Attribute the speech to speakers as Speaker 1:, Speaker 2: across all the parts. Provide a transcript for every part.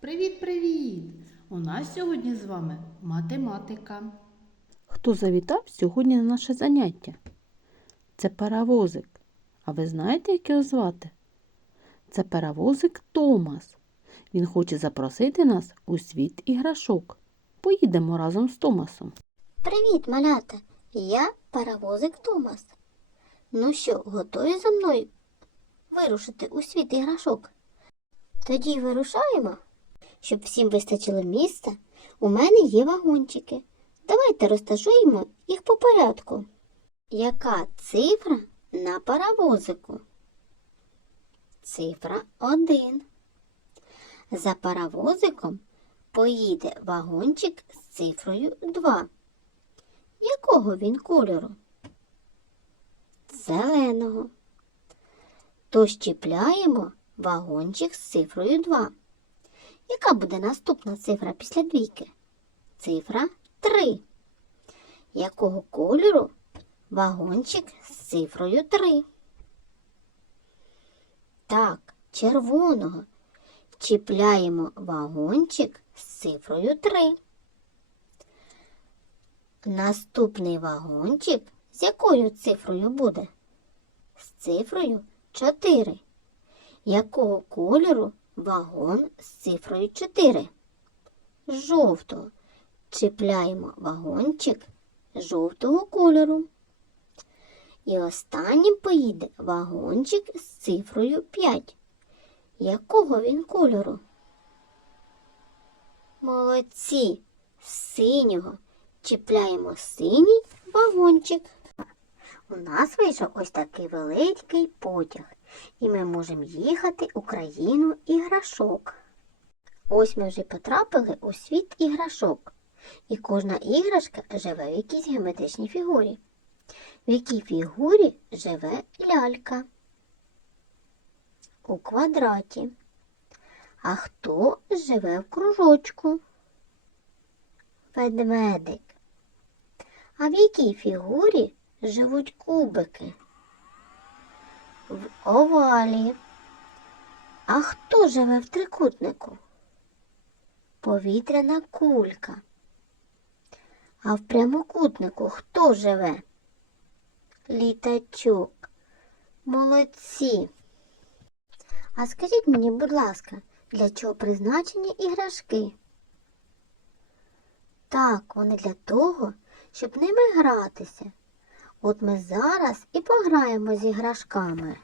Speaker 1: Привіт-привіт! У нас сьогодні з вами математика.
Speaker 2: Хто завітав сьогодні на наше заняття? Це паровозик. А ви знаєте, як його звати? Це паровозик Томас. Він хоче запросити нас у світ іграшок. Поїдемо разом з Томасом.
Speaker 3: Привіт, малята! Я паровозик Томас. Ну що, готові за мною вирушити у світ іграшок? Тоді вирушаємо. Щоб всім вистачило місця, у мене є вагончики. Давайте розташуємо їх по порядку. Яка цифра на паровозику? Цифра 1. За паровозиком поїде вагончик з цифрою 2. Якого він кольору? Зеленого. Тож чіпляємо вагончик з цифрою 2. Яка буде наступна цифра після двійки? Цифра 3. Якого кольору вагончик з цифрою 3? Так, червоного. Чіпляємо вагончик з цифрою 3. Наступний вагончик з якою цифрою буде? З цифрою 4. Якого кольору вагон з цифрою 4? Жовтого. Чіпляємо вагончик жовтого кольору. І останнім поїде вагончик з цифрою 5. Якого він кольору? Молодці! Синього чіпляємо синій вагончик. У нас вийшов ось такий великий потяг, і ми можемо їхати у країну іграшок. Ось ми вже потрапили у світ іграшок, і кожна іграшка живе в якійсь геометричній фігурі. В якій фігурі живе лялька? У квадраті. А хто живе в кружочку? Ведмедик. А в якій фігурі живуть кубики? В овалі. А хто живе в трикутнику? Повітряна кулька. А в прямокутнику хто живе? Літачок. Молодці. А скажіть мені, будь ласка, для чого призначені іграшки? Так, вони для того, щоб ними гратися. От ми зараз і пограємо з іграшками.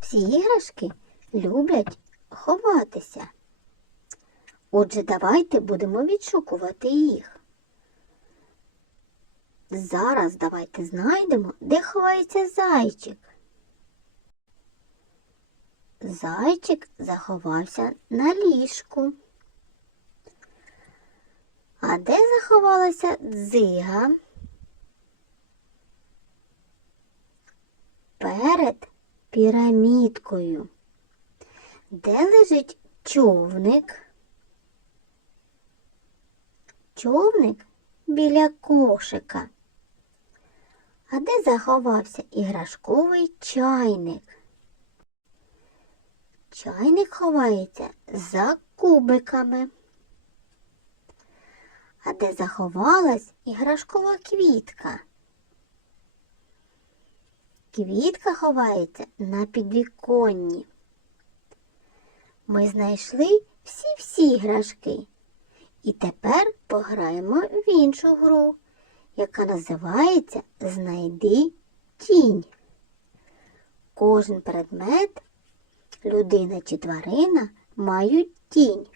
Speaker 3: Всі іграшки люблять ховатися. Отже, давайте будемо відшукувати їх. Зараз давайте знайдемо, де ховається зайчик. Зайчик заховався на ліжку. А де заховалася дзига? Перед пірамідкою. Де лежить човник? Човник біля кошика. А де заховався іграшковий чайник? Чайник ховається за кубиками. А де заховалась іграшкова квітка? Квітка ховається на підвіконні. Ми знайшли всі-всі іграшки. І тепер пограємо в іншу гру, яка називається Знайди тінь. Кожен предмет, людина чи тварина мають тінь.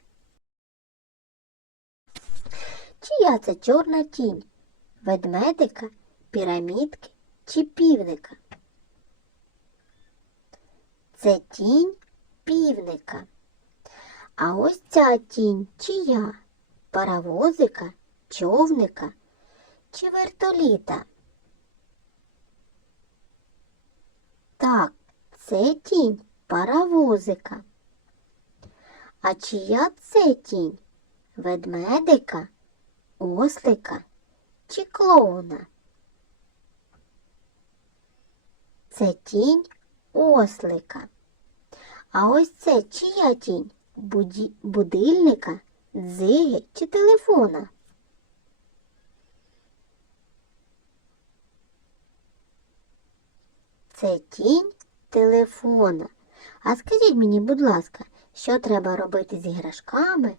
Speaker 3: Чия це чорна тінь? Ведмедика, пірамідки чи півника? Це тінь півника. А ось ця тінь чия? Паровозика, човника чи вертоліта? Так, це тінь паровозика. А чия це тінь? Ведмедика, ослика чи клоуна? Це тінь ослика. А ось це чия тінь? буді- будильника, дзиги чи телефона? Це тінь телефона. А скажіть мені, будь ласка, що треба робити з іграшками,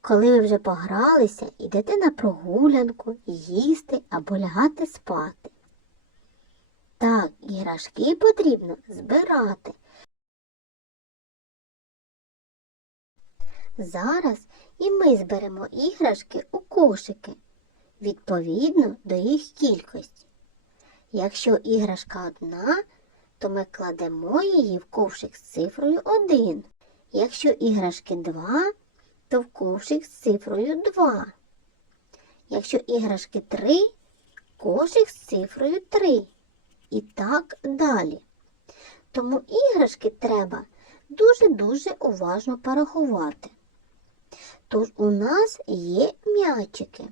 Speaker 3: коли ви вже погралися, йдете на прогулянку, їсти або лягати спати? Так, іграшки потрібно збирати. Зараз і ми зберемо іграшки у кошики відповідно до їх кількості. Якщо іграшка одна, то ми кладемо її в ковшик з цифрою 1. Якщо іграшки 2, то в ковшик з цифрою 2. Якщо іграшки 3, кошик з цифрою 3. І так далі. Тому іграшки треба дуже-дуже уважно порахувати. Тож у нас є м'ячики.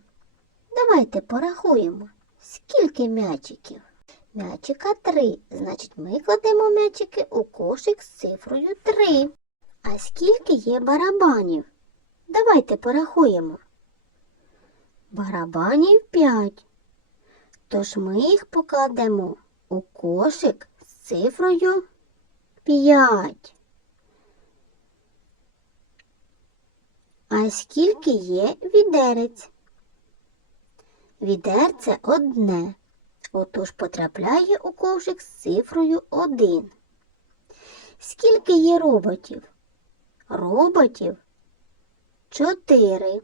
Speaker 3: Давайте порахуємо, скільки м'ячиків. М'ячика 3, значить ми кладемо м'ячики у кошик з цифрою 3. А скільки є барабанів? Давайте порахуємо. Барабанів 5. Тож ми їх покладемо у кошик з цифрою 5. А скільки є відерець? Відерце одне. Отож потрапляє у ковшик з цифрою 1. Скільки є роботів? Роботів 4.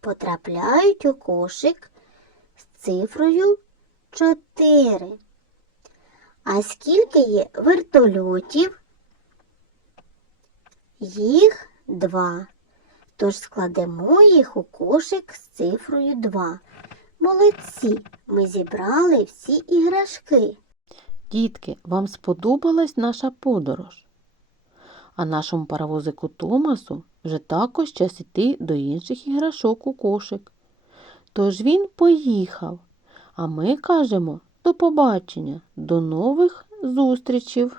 Speaker 3: Потрапляють у кошик з цифрою 4. А скільки є вертольотів? Їх 2. Тож складемо їх у кошик з цифрою 2. Молодці, ми зібрали всі іграшки.
Speaker 2: Дітки, вам сподобалась наша подорож? А нашому паровозику Томасу вже також час іти до інших іграшок у кошик. Тож він поїхав, а ми кажемо до побачення, до нових зустрічів.